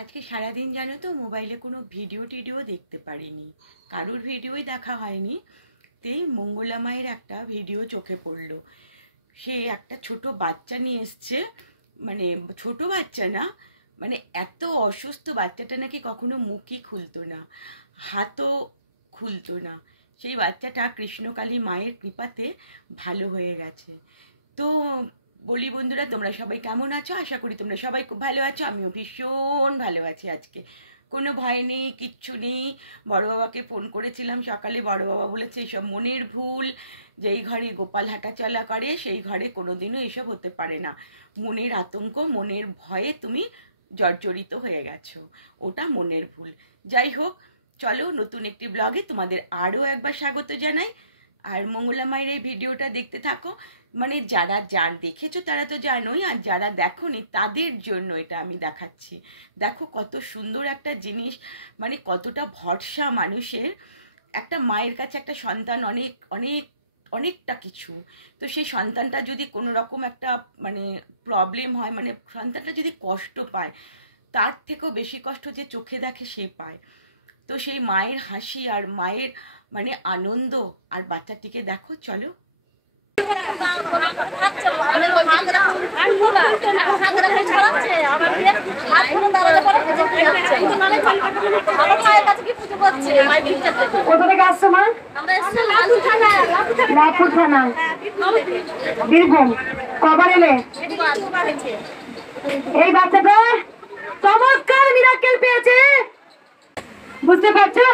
আজকে সারাদিন জানো তো মোবাইলে কোনো ভিডিও টিডিও দেখতে পারিনি, কারোর ভিডিওই দেখা হয়নি। তেই মঙ্গলা মায়ের একটা ভিডিও চোখে পড়লো। সে একটা ছোট বাচ্চা নিয়ে এসছে, মানে ছোট বাচ্চা না, মানে এত অসুস্থ বাচ্চাটা নাকি কখনো মুখই খুলতো না, হাতও খুলতো না। সেই বাচ্চাটা কৃষ্ণকালী মায়ের কৃপাতে ভালো হয়ে গেছে। তো বলি বন্ধুরা, তোমরা সবাই কেমন আছো? আশা করি তোমরা সবাই খুব ভালো আছো। আমিও ভীষণ ভালো আছি। আজকে কোনো ভয় নেই, কিচ্ছু নেই। বড় বাবাকে ফোন করেছিলাম সকালে, বড় বাবা বলেছে এসব মনের ভুল। যেই ঘরে গোপাল হাঁটাচলা করে সেই ঘরে কোনোদিনও এসব হতে পারে না। মনের আতঙ্ক, মনের ভয়ে তুমি জর্জরিত হয়ে গেছো, ওটা মনের ভুল। যাই হোক, চলো নতুন একটি ব্লগে তোমাদের আরও একবার স্বাগত জানাই। আর মঙ্গলা মায়ের এই ভিডিওটা দেখতে থাকো। মানে যারা দেখেছো তারা তো জানোই, আর যারা দেখোনি তাদের জন্য এটা আমি দেখাচ্ছি। দেখো কত সুন্দর একটা জিনিস, মানে কতটা ভরসা মানুষের। একটা মায়ের কাছে একটা সন্তান অনেক অনেক অনেকটা কিছু। তো সেই সন্তানটা যদি কোনো রকম একটা মানে প্রবলেম হয়, মানে সন্তানটা যদি কষ্ট পায়, তার থেকেও বেশি কষ্ট যে চোখে দেখে সে পায়। তো সেই মায়ের হাসি আর মায়ের মানে আনন্দ, আর বাচ্চাটিকে দেখো, চলো। বীরভূম কবার এলে? এই বাচ্চাটা চমৎকার মিরাক্কেল পেয়েছে, বুঝতে পারছো?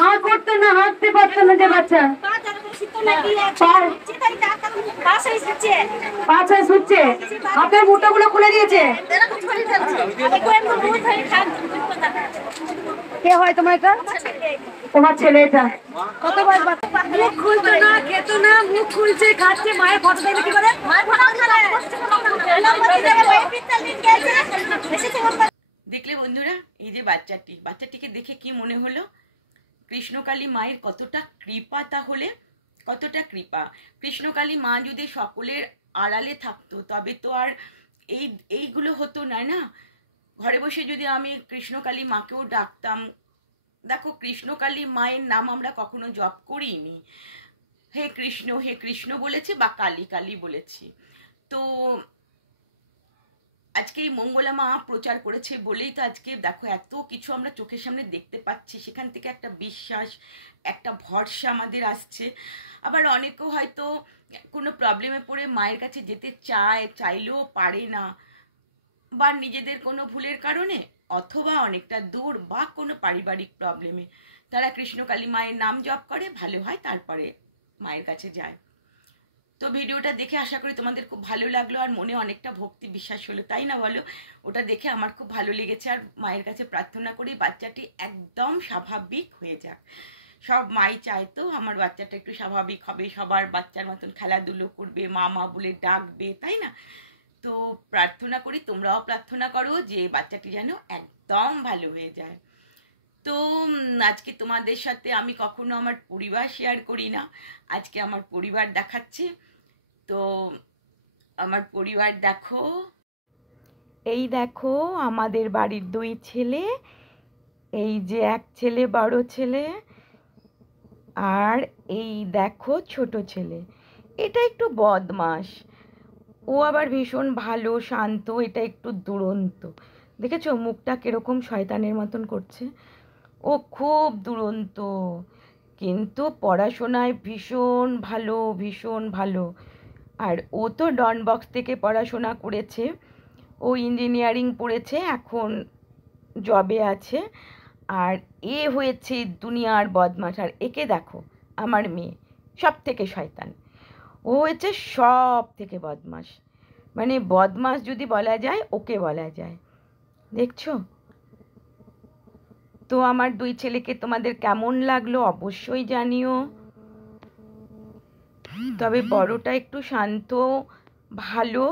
হাত করতো না, হাঁটতে পারতো না যে বাচ্চা, হাতের মুঠো গুলো খুলে দিয়েছে। কে হয় তোমার? এটা তোমার ছেলে? এটা কত বয়স? মুখ খুলতো না, খেত না, মুখ খুলছে, খাচ্ছে। মায়ের ফটো দেখবে কি করে? দেখলে বন্ধুরা, এই যে বাচ্চাটিকে দেখে কি মনে হলো? কৃষ্ণকালী মায়ের কতটা কৃপা, তাহলে কতটা কৃপা। কৃষ্ণকালী মা যদি সকলের আড়ালে থাকতো তবে তো আর এইগুলো হতো না। না, ঘরে বসে যদি আমি কৃষ্ণকালী মাকেও ডাকতাম। দেখো, কৃষ্ণকালী মায়ের নাম আমরা কখনো জপ করিনি। হে কৃষ্ণ বলেছি বা কালী কালী বলেছি। তো আজকে এই মঙ্গলা মা প্রচার করেছে বলেই তো আজকে দেখো এত কিছু আমরা চোখের সামনে দেখতে পাচ্ছি। সেখান থেকে একটা বিশ্বাস, একটা ভরসা আমাদের আসছে। আবার অনেকেও হয়তো কোনো প্রবলেমে পড়ে মায়ের কাছে যেতে চাইলেও পারে না, বা নিজেদের কোনো ভুলের কারণে, অথবা অনেকটা দূর, বা কোনো পারিবারিক প্রবলেমে তারা কৃষ্ণকালী মায়ের নাম জপ করে, ভালো হয়, তারপরে মায়ের কাছে যায়। তো ভিডিওটা দেখে আশা করি তোমাদের খুব ভালো লাগলো, আর মনে অনেকটা ভক্তি বিশ্বাস হলো, তাই না বলো? ওটা দেখে আমার খুব ভালো লেগেছে। আর মায়ের কাছে প্রার্থনা করি বাচ্চাটি একদম স্বাভাবিক হয়ে যাক। সব মাই চায় তো আমার বাচ্চাটা একটু স্বাভাবিক হবে, সবার বাচ্চার মতন খেলাধুলো করবে, মা মা বলে ডাকবে, তাই না? তো প্রার্থনা করি, তোমরাও প্রার্থনা করো যে বাচ্চাটি যেন একদম ভালো হয়ে যায়। তো আজকে তোমাদের সাথে আমি কখনো আমার পরিবার শেয়ার করি না, আজকে আমার পরিবার দেখাচ্ছে। তো আমার পরিবার দেখো, এই দেখো আমাদের বাড়ির দুই ছেলে। এই যে এক ছেলে, বড় ছেলে, আর এই দেখো ছোট ছেলে। এটা একটু বদমাস, ও আবার ভীষণ ভালো শান্ত, এটা একটু দুরন্ত। দেখেছো মুখটা কিরকম শয়তানের মতন করছে? ও খুব দুরন্ত, কিন্তু পড়াশোনায় ভীষণ ভালো, ভীষণ ভালো। আর ও তো ডন বক্স থেকে পড়াশোনা করেছে, ও ইঞ্জিনিয়ারিং পড়েছে, এখন জবে আছে। আর এ হয়েছে দুনিয়ার বদমাশ। আর একে দেখো, আমার মেয়ে, সব থেকে শয়তান। ও হয়েছে সব থেকে বদমাশ, মানে বদমাশ যদি বলা যায় ওকে বলা যায়। দেখছো? তো আমার দুই ছেলেকে তোমাদের কেমন লাগলো অবশ্যই জানিও। তবে বড়টা একটু শান্ত, ভালো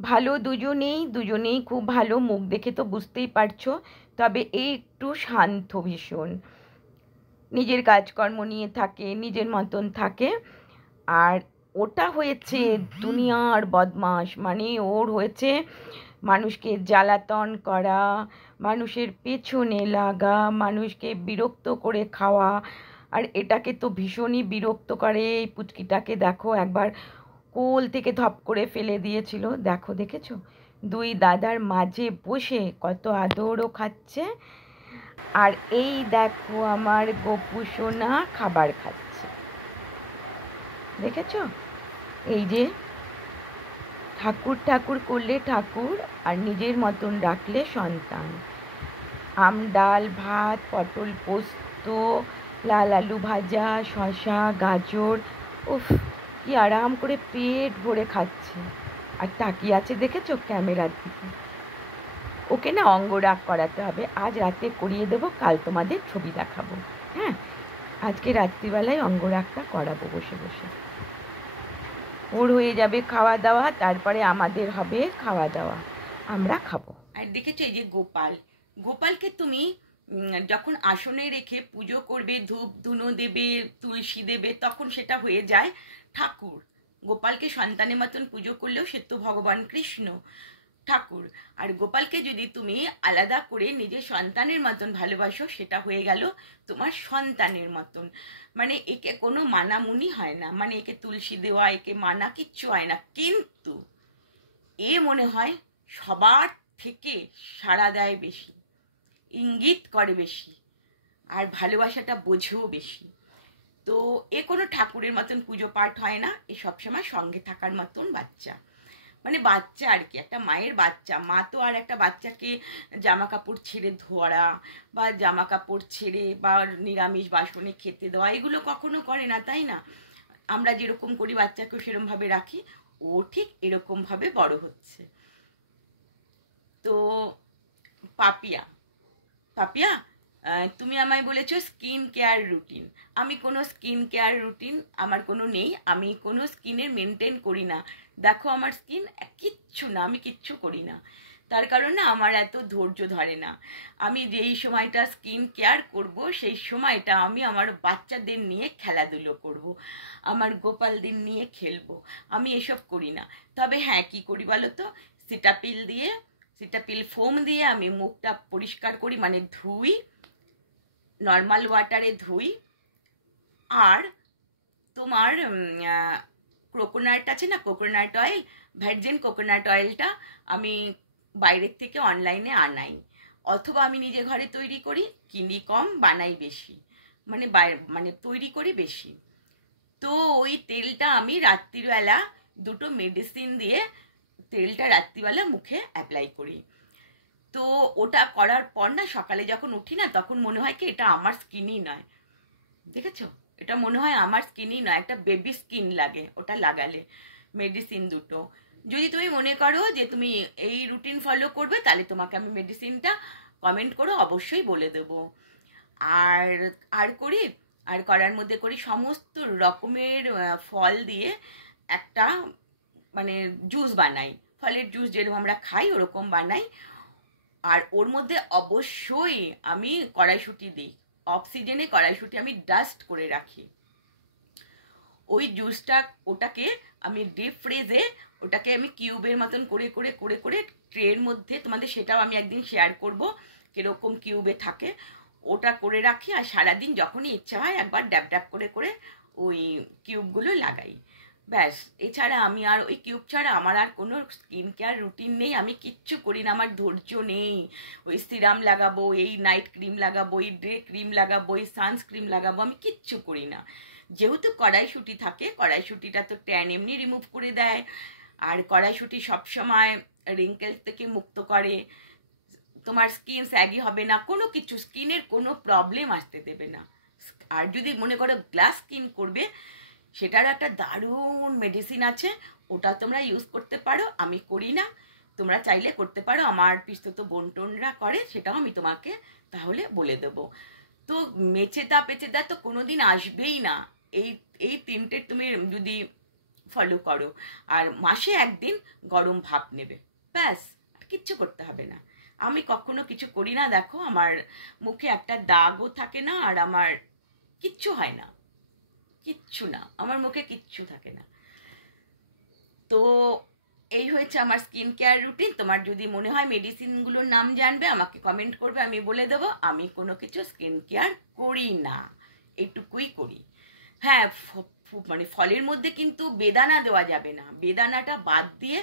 ভালো, দুজনেই খুব ভালো, মুখ দেখে তো বুঝতেই পারছো। তবে এই একটু শান্ত ভীষণ, নিজের কাজকর্ম নিয়ে থাকে, নিজের মতন থাকে। আর ওটা হয়েছে দুনিয়ার বদমাশ, মানে ওর হয়েছে মানুষকে জ্বালাতন করা, মানুষের পেছনে লাগা, মানুষকে বিরক্ত করে খাওয়া। আর এটাকে তো ভীষণই বিরক্ত করে। এই পুচকিটাকে দেখো, একবার কোল থেকে ধপ করে ফেলে দিয়েছিল, দেখো দেখেছো? দুই দাদার মাঝে বসে কত আদরও খাচ্ছে। আর এই দেখো আমার গপু সোনা খাবার খাচ্ছে, দেখেছো? এই যে ঠাকুর ঠাকুর করলে ঠাকুর, আর নিজের মতন রাখলে সন্তান। আম ডাল ভাত, পটল পোস্ত, লাল আলু ভাজা, শসা, গাজর, উফ কি আরাম করে পেট ভরে খাচ্ছে। আর তাকিয়ে আছে দেখেছো ক্যামেরার দিকে। ওকে না অঙ্গরাগ করাতে হবে, আজ রাতে করিয়ে দেবো, কাল তোমাদের ছবি দেখাবো। হ্যাঁ, আজকে রাত্রিবেলায় অঙ্গরাগটা করাবো বসে বসে। ওর হয়ে যাবে খাওয়া দাওয়া, তারপরে আমাদের হবে খাওয়া দাওয়া, আমরা খাবো। আর দেখেছো এই যে গোপাল, গোপালকে তুমি যখন আসনে রেখে পুজো করবে, ধূপ ধুনো দেবে, তুলসী দেবে, তখন সেটা হয়ে যায় ঠাকুর। গোপালকে সন্তানের মতন পুজো করলেও সে তো ভগবান কৃষ্ণ ঠাকুর। আর গোপালকে যদি তুমি আলাদা করে নিজের সন্তানের মতন ভালোবাসো, সেটা হয়ে গেল তোমার সন্তানের মতন। মানে একে কোনো মানামুনি হয় না, মানে একে তুলসী দেওয়া, একে মানা কিচ্ছু হয় না, কিন্তু এ মনে হয় সবার থেকে সাড়া দেয় বেশি, ইঙ্গিত করে বেশি, আর ভালোবাসাটা বোঝেও বেশি। তো এ কোনো ঠাকুরের মতন পুজো পাঠ হয় না, এ সবসময় সঙ্গে থাকার মতন বাচ্চা, মানে বাচ্চা আর কি, একটা মায়ের বাচ্চা। মা তো আর একটা বাচ্চাকে জামা কাপড় ছেড়ে ধোয়া বা জামা কাপড় ছেড়ে বা নিরামিষ বাসনে খেতে দেওয়া এগুলো কখনো করে না, তাই না? আমরা যেরকম করি বাচ্চাকেও সেরকমভাবে রাখি, ও ঠিক এরকমভাবে বড় হচ্ছে। তো পাপিয়া, পাপিয়া তুমি আমায় বলেছো স্কিন কেয়ার রুটিন। আমি কোনো স্কিন কেয়ার রুটিন আমার কোনো নেই, আমি কোনো স্কিনের মেনটেন করি না। দেখো আমার স্কিন কিচ্ছু না, আমি কিচ্ছু করি না, তার কারণে আমার এত ধৈর্য ধরে না। আমি যেই সময়টা স্কিন কেয়ার করব, সেই সময়টা আমি আমার বাচ্চাদের নিয়ে খেলাধুলো করব, আমার গোপালদের নিয়ে খেলবো, আমি এসব করি না। তবে হ্যাঁ, কি করি বলো তো, সিটাপিল ফোম দিয়ে আমি মুখটা পরিষ্কার করি, মানে ধুই, নর্মাল ওয়াটারে ধুই। আর তোমার কোকোনাট আছে না, কোকোনাট অয়েল, ভার্জিন কোকোনাট অয়েলটা আমি বাইরের থেকে অনলাইনে আনাই, অথবা আমি নিজে ঘরে তৈরি করি, কিনি কম বানাই বেশি, মানে মানে তৈরি করি বেশি। তো ওই তেলটা আমি রাত্রিবেলা দুটো মেডিসিন দিয়ে তেলটা রাত্রিবেলা মুখে অ্যাপ্লাই করি। তো ওটা করার পর না, সকালে যখন উঠি না, তখন মনে হয় কি এটা আমার স্কিনই নয়, দেখেছো? এটা মনে হয় আমার স্কিনই নয়, একটা বেবি স্কিন লাগে ওটা লাগালে, মেডিসিন দুটো। যদি তুমি মনে করো যে তুমি এই রুটিন ফলো করবে, তাহলে তোমাকে আমি মেডিসিনটা কমেন্ট করো, অবশ্যই বলে দেবো। আর আর করি, আর করার মধ্যে করি সমস্ত রকমের ফল দিয়ে একটা মানে জুস বানাই, ফলের জুস যেরকম আমরা খাই ওরকম বানাই। আর ওর মধ্যে অবশ্যই আমি কড়াইশুঁটি দিই, অক্সিজেনে কড়াইশুঁটি আমি ডাস্ট করে রাখি। ওই জুসটা, ওটাকে আমি ডিপ ফ্রিজে, ওটাকে আমি কিউবের মতন করে করে করে করে ট্রের মধ্যে, তোমাদের সেটাও আমি একদিন শেয়ার করব কিরকম কিউবে থাকে, ওটা করে রাখি। আর সারাদিন যখনই ইচ্ছা হয় একবার ড্যাব ড্যাব করে করে ওই কিউবগুলো লাগাই, ব্যাস। এছাড়া আমি আর ওই কিউব ছাড়া আমার আর কোনো স্কিন কেয়ার রুটিন নেই, আমি কিচ্ছু করি না, আমার ধৈর্য নেই ওই সিরাম লাগাবো, এই নাইট ক্রিম লাগাবো, এই ডে ক্রিম লাগাবো, এই সানস্ক্রিন লাগাবো, আমি কিচ্ছু করি না। যেহেতু কড়াইশুঁটি থাকে, কড়াইশুঁটিটা তো ট্যান এমনি রিমুভ করে দেয়, আর কড়াইশুঁটি সবসময় রিঙ্কেলস থেকে মুক্ত করে, তোমার স্কিন স্যাগি হবে না, কোনো কিছু স্কিনের কোনো প্রবলেম আসতে দেবে না। আর যদি মনে করো গ্লাস স্কিন করবে, সেটার একটা দারুণ মেডিসিন আছে, ওটা তোমরা ইউজ করতে পারো, আমি করি না, তোমরা চাইলে করতে পারো, আমার পিস্তত বোনটোনরা করে, সেটাও আমি তোমাকে তাহলে বলে দেবো। তো মেচেদা পেচেদা তো কোনোদিন আসবেই না, এই এই তিনটে তুমি যদি ফলো করো। আর মাসে একদিন গরম ভাপ নেবে, ব্যাস, কিচ্ছু করতে হবে না। আমি কখনো কিছু করি না, দেখো আমার মুখে একটা দাগও থাকে না, আর আমার কিচ্ছু হয় না, কিচ্ছু না, আমার মুখে কিচ্ছু থাকে না। তো এই হয়েছে আমার স্কিন কেয়ার রুটিন। তোমার যদি মনে হয় মেডিসিনগুলোর নাম জানবে আমাকে কমেন্ট করবে, আমি বলে দেবো। আমি কোনো কিছু স্কিন কেয়ার করি না, এইটুকুই করি। হ্যাঁ, মানে ফলের মধ্যে কিন্তু বেদানা দেওয়া যাবে না, বেদানাটা বাদ দিয়ে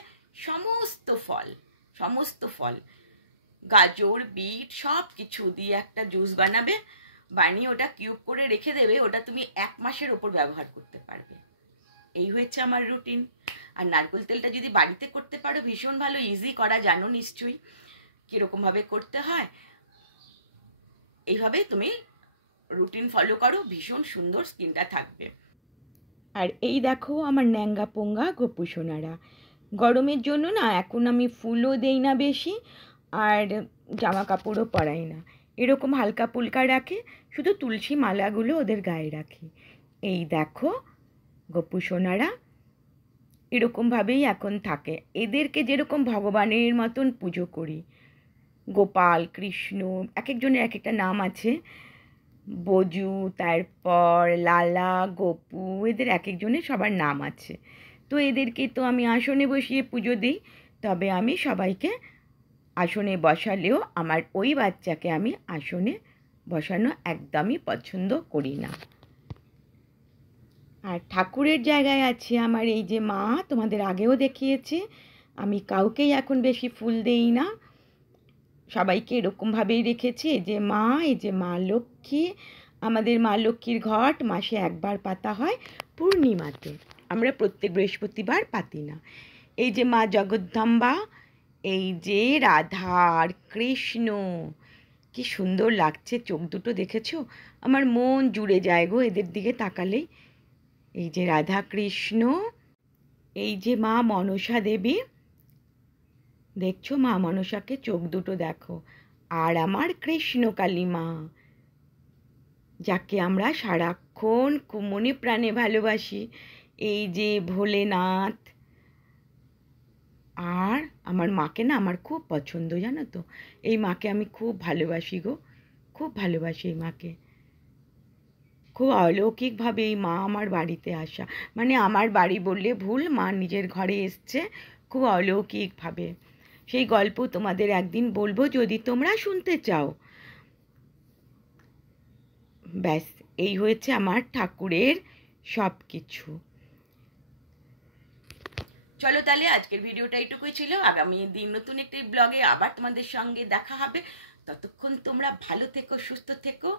সমস্ত ফল গাজর বিট সব কিছু দিয়ে একটা জুস বানাবে, বানিয়ে ওটা কিউব করে রেখে দেবে, ওটা তুমি 1 মাসের ওপর ব্যবহার করতে পারবে। এই হয়েছে আমার রুটিন। আর নারকেল তেলটা যদি বাড়িতে করতে পারো ভীষণ ভালো, ইজি করা জানো নিশ্চয়ই কীরকমভাবে করতে হয়। এইভাবে তুমি রুটিন ফলো করো, ভীষণ সুন্দর স্কিনটা থাকবে। আর এই দেখো আমার ন্যাঙ্গা পোঙ্গা গপু সোনারা, গরমের জন্য না এখন আমি ফুলও দেই না বেশি, আর জামা কাপড়ও পরাই না, এরকম হালকা পুলকা রাখে, শুধু তুলসী মালাগুলো ওদের গায়ে রাখি। এই দেখো গপু সোনারা এরকমভাবেই এখন থাকে। এদেরকে যেরকম ভগবানের মতন পুজো করি, গোপাল কৃষ্ণ এক একজনের এক একটা নাম আছে, বজু, তারপর লালা, গপু, এদের এক একজনের সবার নাম আছে। তো এদেরকে তো আমি আসনে বসিয়ে পুজো দিই, তবে আমি সবাইকে আসনে বসালেও আমার ওই বাচ্চাকে আমি আসনে বসানো একদমই পছন্দ করি না। আর ঠাকুরের জায়গায় আছে আমার এই যে মা, তোমাদের আগেও দেখিয়েছে, আমি কাউকেই এখন বেশি ফুল দেই না, সবাইকে এরকমভাবেই রেখেছি। এই যে মা লক্ষ্মী, আমাদের মা লক্ষ্মীর ঘট মাসে একবার পাতা হয় পূর্ণিমাতে, আমরা প্রত্যেক বৃহস্পতিবার পাতি না। এই যে মা জগদ্দম্বা, এই যে রাধা আর কৃষ্ণ, কি সুন্দর লাগছে চোখ দুটো, দেখেছো? আমার মন জুড়ে যায় গো এদের দিকে তাকালেই। এই যে রাধা কৃষ্ণ, এই যে মা মনসা দেবী, দেখছো মা মনসাকে চোখ দুটো দেখো। আর আমার কৃষ্ণকালী মা, যাকে আমরা সারাক্ষণ মনে প্রাণে ভালোবাসি, এই যে ভোলেনাথ। আর আমার মাকে না আমার খুব পছন্দ, জানো তো, এই মাকে আমি খুব ভালোবাসি গো, খুব ভালোবাসি এই মাকে। খুব অলৌকিকভাবে এই মা আমার বাড়িতে আসা, মানে আমার বাড়ি বললে ভুল, মা নিজের ঘরে এসছে খুব অলৌকিকভাবে। সেই গল্প তোমাদের একদিন বলবো যদি তোমরা শুনতে চাও। ব্যাস, এই হয়েছে আমার ঠাকুরের সব কিছু। চলো তাহলে আজকের ভিডিওটা এইটুকুই ছিল। আগামী দিন নতুন একটি ব্লগে আবার তোমাদের সঙ্গে দেখা হবে। ততক্ষণ তোমরা ভালো থেকো, সুস্থ থেকো।